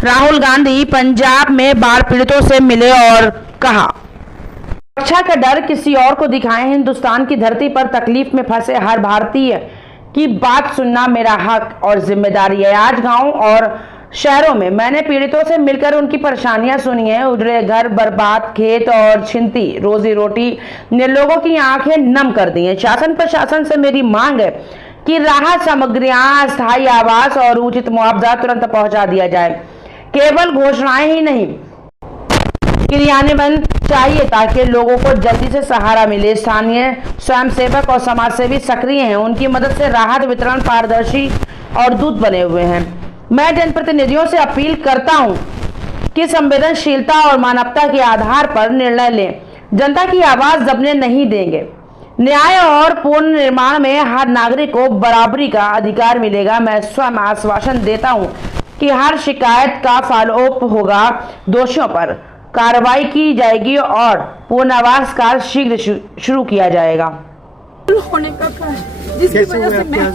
राहुल गांधी पंजाब में बाढ़ पीड़ितों से मिले और कहा, सुरक्षा का डर किसी और को दिखाएं। हिंदुस्तान की धरती पर तकलीफ में फंसे हर भारतीय की बात सुनना मेरा हक और जिम्मेदारी है। आज गांव और शहरों में मैंने पीड़ितों से मिलकर उनकी परेशानियां सुनी हैं। उजड़े घर, बर्बाद खेत और छिनती रोजी रोटी ने लोगों की आंखें नम कर दी हैं। शासन प्रशासन से मेरी मांग है कि राहत सामग्रियां, स्थायी आवास और उचित मुआवजा तुरंत पहुंचा दिया जाए। केवल घोषणाएं ही नहीं, क्रियान्वयन चाहिए ताकि लोगों को जल्दी से सहारा मिले। स्थानीय स्वयंसेवक और समाजसेवी सक्रिय हैं। उनकी मदद से राहत वितरण पारदर्शी और दूत बने हुए हैं। मैं जनप्रतिनिधियों से अपील करता हूं कि संवेदनशीलता और मानवता के आधार पर निर्णय लें। जनता की आवाज दबने नहीं देंगे। न्याय और पुनर्निर्माण में हर नागरिक को बराबरी का अधिकार मिलेगा। मैं स्वयं आश्वासन देता हूं कि हर शिकायत का फॉलोअप होगा, दोषियों पर कार्रवाई की जाएगी और पुनर्वास कार्य शीघ्र शुरू किया जाएगा। होने का कारण जिसकी वजह से मैं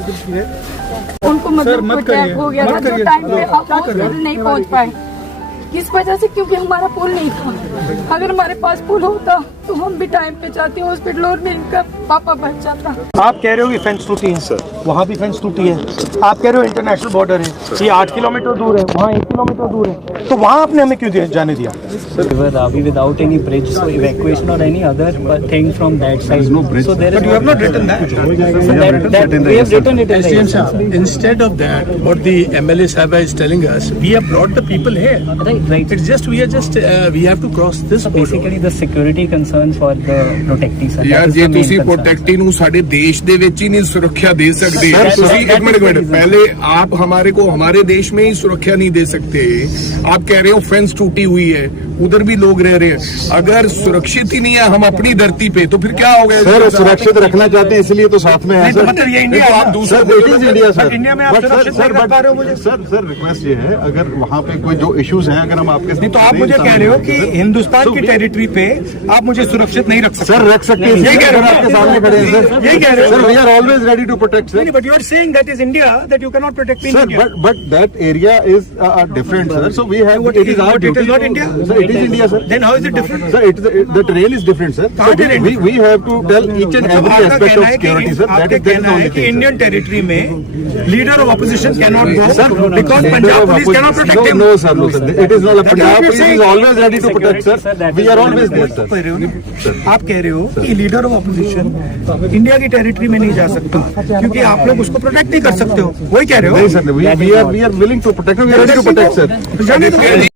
उनको मतलब अटैक हो गया था, जो टाइम पे हॉस्पिटल नहीं पहुंच पाए। किस वजह से? क्योंकि हमारा पुल नहीं था। अगर हमारे पास पुल होता तो हम भी टाइम पे जाते हॉस्पिटल और इनका पापा बच जाता। आप कह रहे हो कि फेंस टूटी है सर, वहाँ भी फेंस टूटी है। आप कह रहे हो इंटरनेशनल बॉर्डर है, ये 8 किलोमीटर दूर है, वहाँ 1 किलोमीटर दूर है, तो वहाँ आपने हमें क्यों जाने दिया? Without any bridge, so evacuation or any other thing from that side. No bridge. So there is. But you have not written that. We have written it in the SDM instead of that, what the MLA Sahib is telling us, we have brought the people here. Right. It's just we have to cross this border. Basically, the security concern for the protecting. Sir, यार जे ਤੁਸੀਂ protectee ਨੂੰ ਸਾਡੇ देश ਦੇ ਵਿੱਚ ਹੀ नहीं सुरक्षा दे सकते, ਤੁਸੀਂ एक मिनट पहले आप हमारे को हमारे देश में ही सुरक्षा नहीं दे सकते। आप कह रहे हो फेंस टूटी हुई है, उधर भी लोग रह रहे हैं। अगर सुरक्षित ही नहीं है हम अपनी धरती पे, तो फिर क्या हो गया? सर सुरक्षित रखना चाहते हैं इसलिए तो साथ में है सर। ये इंडिया आप दूसरे इंडिया सर, इंडिया में आप सुरक्षित नहीं रख पा रहे हो मुझे। सर रिक्वेस्ट ये है, अगर वहाँ पे कोई जो इश्यूज हैं, अगर हम आपके नहीं तो आप मुझे कह रहे हो कि हिंदुस्तान की टेरिटरी पे आप मुझे सुरक्षित नहीं रख सकते। सर रख सकते हैं, यही कह रहे हो, आपके सामने खड़े हैं सर, यही कह रहे हो sir. We are always ready to protect sir. But you are saying that is India, that you can not protect sir, but that area is different sir, so we have it is our duty. It is not India, sir, it is India sir. Then how is it different? Sir, the terrain is different sir, so we have to tell each and every aspect of security sir. That is the only thing. Indian territory में leader of opposition cannot go sir, because Punjab police cannot protect him. No sir, no sir, it is not. Punjab police is always ready to protect sir. We are always there sir. आप कह रहे हो कि leader of opposition India की territory में नहीं जा सकता क्योंकि आप लोग उसको प्रोटेक्ट नहीं कर सकते हो, वही कह रहे हो? नहीं sir, we are willing to protect, we are ready to protect sir.